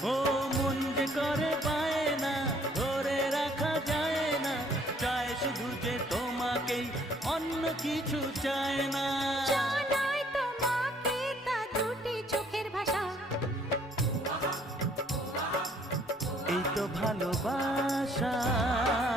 ও মন যে করে পায় না, ধরে রাখা যায় না, চায় শুধু যে তোমাকেই, অন্য কিছু চায় না। জানাই তোমাকে তা দুটি চোখের ভাষা, এই তো ভালোবাসা।